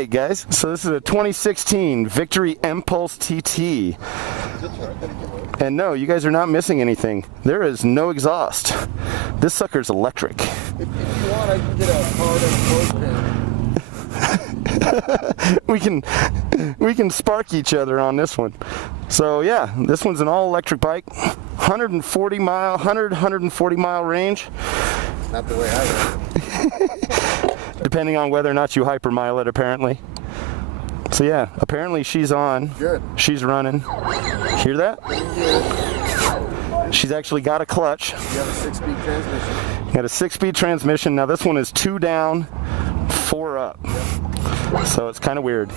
Alright guys, so this is a 2016 Victory Empulse TT. And no, you guys are not missing anything. There is no exhaust. This sucker's electric. If you want, I can get a powder close. we can spark each other on this one. So yeah, this one's an all-electric bike. 140 mile range. Not the way I do. Depending on whether or not you hypermile it, apparently. So yeah, apparently she's on. Good. She's running. Hear that? She's actually got a clutch. You have a 6-speed transmission. Got a 6-speed transmission. Now this one is 2 down, 4 up. Yep. So it's kind of weird.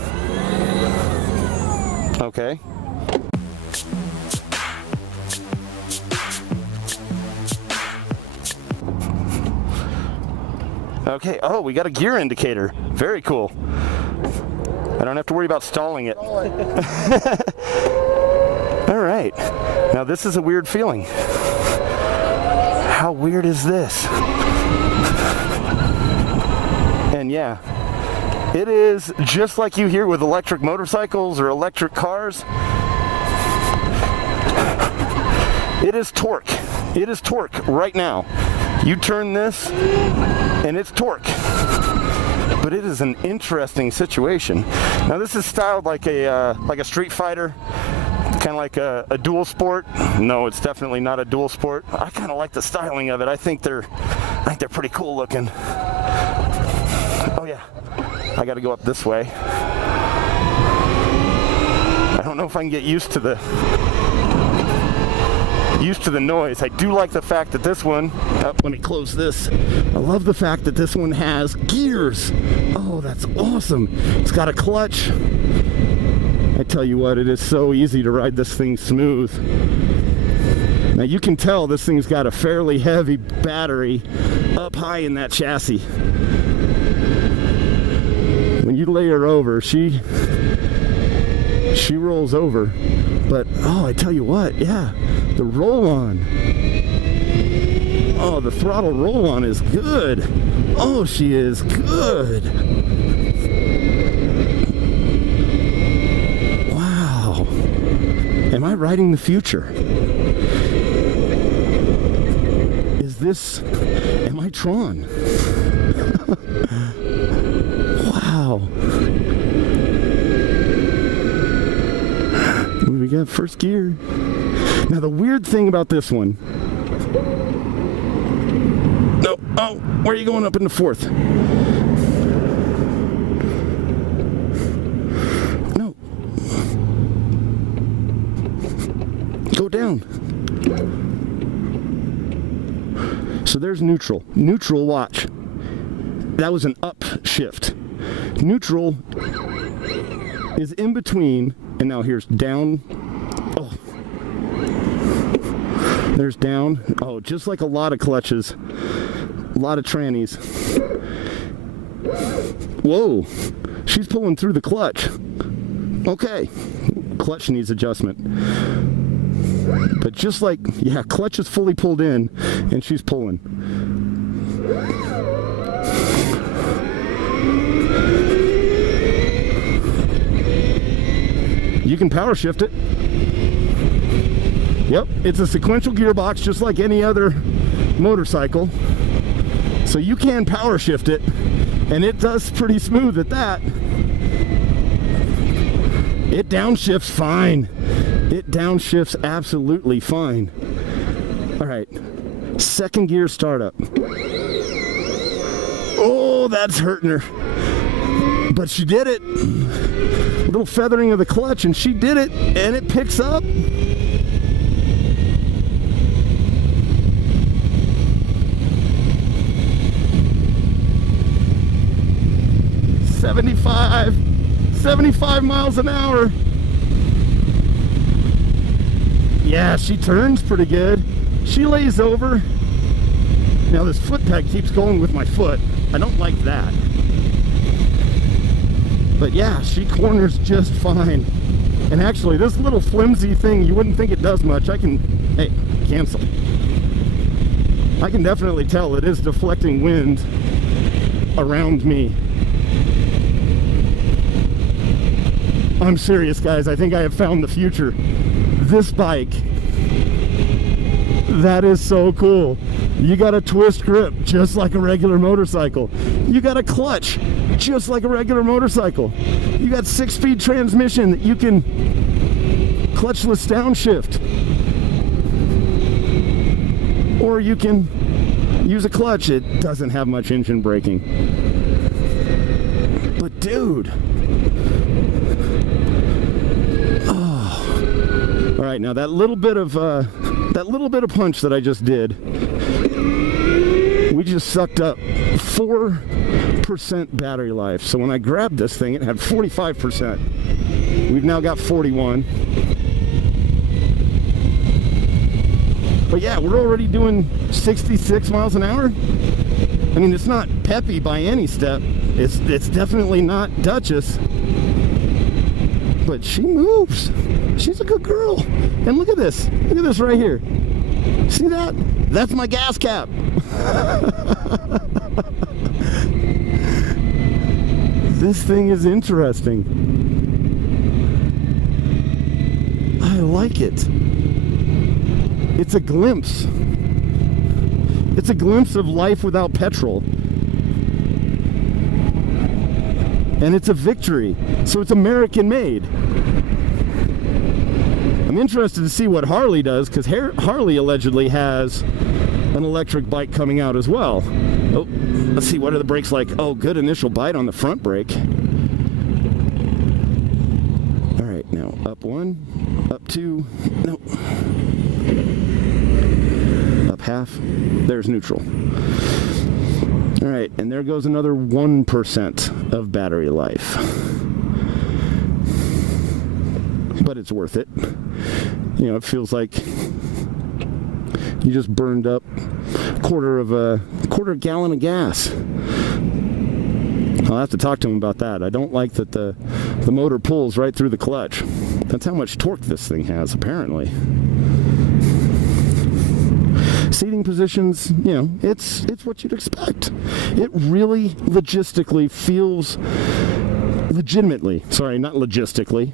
Okay. Okay, oh, we got a gear indicator. Very cool. I don't have to worry about stalling it. All right. Now this is a weird feeling. How weird is this? And yeah, it is just like you hear with electric motorcycles or electric cars. It is torque. It is torque right now. You turn this and it's torque. But it is an interesting situation. Now this is styled like a Street Fighter, kind of like a dual sport. No, it's definitely not a dual sport. I kind of like the styling of it. I think they're pretty cool looking. Oh yeah, I got to go up this way. I don't know if I can get used to the noise. I do like the fact that this one, let me close this. I love the fact that this one has gears. Oh, that's awesome. It's got a clutch. I tell you what, it is so easy to ride this thing smooth. Now you can tell this thing's got a fairly heavy battery up high in that chassis. When you lay her over, she rolls over. But, oh, I tell you what, yeah, the roll-on. Oh, the throttle roll-on is good. Oh, she is good. Wow. Am I riding the future? Is this, am I Tron? Wow. We got first gear. Now the weird thing about this one. No, oh, where are you going up in the 4th? No. Go down. So there's neutral. Neutral, watch. That was an upshift. Neutral is in between, and now here's down. Oh, there's down. Oh, just like a lot of clutches, a lot of trannies. Whoa, she's pulling through the clutch. Okay, clutch needs adjustment. But just like, yeah, clutch is fully pulled in, and she's pulling. You can power shift it. Yep, it's a sequential gearbox just like any other motorcycle. So you can power shift it, and it does pretty smooth at that. It downshifts fine. It downshifts absolutely fine. All right, 2nd gear startup. Oh, that's hurting her. But she did it. A little feathering of the clutch, and she did it, and it picks up. $75 miles an hour. Yeah, she turns pretty good. She lays over. Now this foot peg keeps going with my foot. I don't like that. But yeah, she corners just fine. And actually, this little flimsy thing, you wouldn't think it does much. I can, hey, cancel. I can definitely tell it is deflecting wind around me. I'm serious, guys. I think I have found the future. This bike, that is so cool. You got a twist grip just like a regular motorcycle. You got a clutch just like a regular motorcycle. You got 6-speed transmission that you can clutchless downshift. Or you can use a clutch. It doesn't have much engine braking. But dude, oh. All right, now that little bit of punch that I just did, we just sucked up 4% battery life. So when I grabbed this thing, it had 45%. We've now got 41. But yeah, we're already doing 66 miles an hour. I mean, it's not peppy by any step. It's definitely not Duchess. But she moves. She's a good girl. And look at this. Look at this right here. See that? That's my gas cap. This thing is interesting. I like it. It's a glimpse. It's a glimpse of life without petrol. And it's a Victory. So it's American made. I'm interested to see what Harley does, because Harley allegedly has an electric bike coming out as well. Oh, let's see, what are the brakes like? Oh, good initial bite on the front brake. All right, now up 1, up 2, no. Up half, there's neutral. All right, and there goes another 1% of battery life. But it's worth it. You know, it feels like you just burned up a quarter gallon of gas. I'll have to talk to him about that. I don't like that the motor pulls right through the clutch. That's how much torque this thing has, apparently. Seating positions, you know, it's what you'd expect. It really logistically feels, legitimately, sorry, not logistically,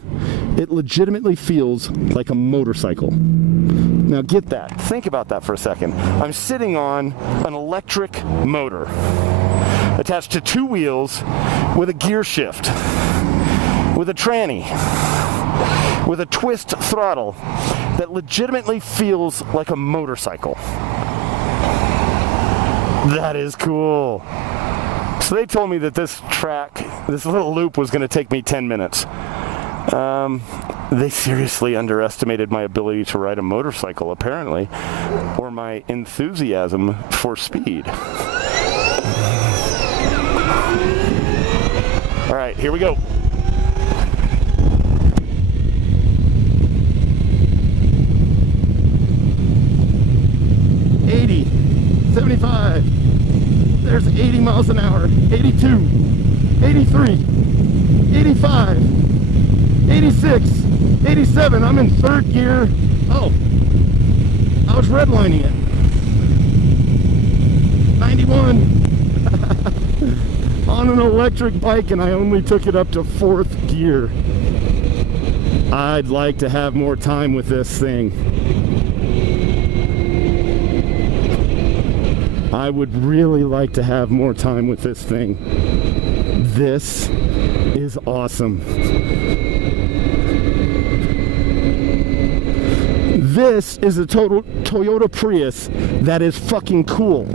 it legitimately feels like a motorcycle. Now get that. Think about that for a second. I'm sitting on an electric motor attached to 2 wheels with a gear shift, with a tranny, with a twist throttle that legitimately feels like a motorcycle. That is cool. So they told me that this track, this little loop, was going to take me 10 minutes. They seriously underestimated my ability to ride a motorcycle, apparently, or my enthusiasm for speed. All right, here we go. $80, $75. There's 80 miles an hour. 82, 83, 85, 86, 87. I'm in 3rd gear. Oh, I was redlining it. 91. On an electric bike, and I only took it up to 4th gear. I'd like to have more time with this thing. I would really like to have more time with this thing. This is awesome. This is a total Toyota Prius that is fucking cool.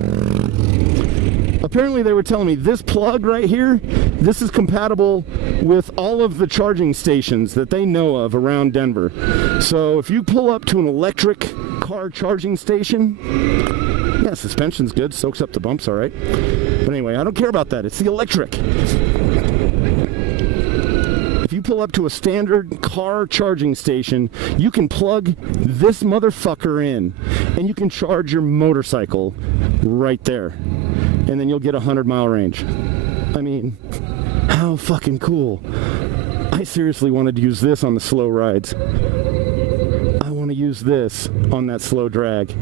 Apparently they were telling me this plug right here, this is compatible with all of the charging stations that they know of around Denver. So if you pull up to an electric car charging station, yeah, suspension's good, soaks up the bumps all right. But anyway, I don't care about that. It's the electric. If you pull up to a standard car charging station, you can plug this motherfucker in and you can charge your motorcycle right there. And then you'll get a 100-mile range. I mean, how fucking cool. I seriously wanted to use this on the slow rides. I want to use this on that slow drag,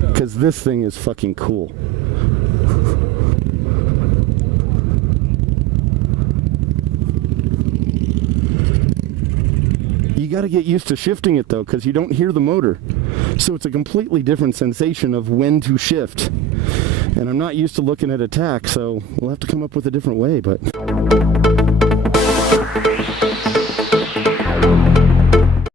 because this thing is fucking cool. You got to get used to shifting it though, because you don't hear the motor. So it's a completely different sensation of when to shift. And I'm not used to looking at attack, so we'll have to come up with a different way, but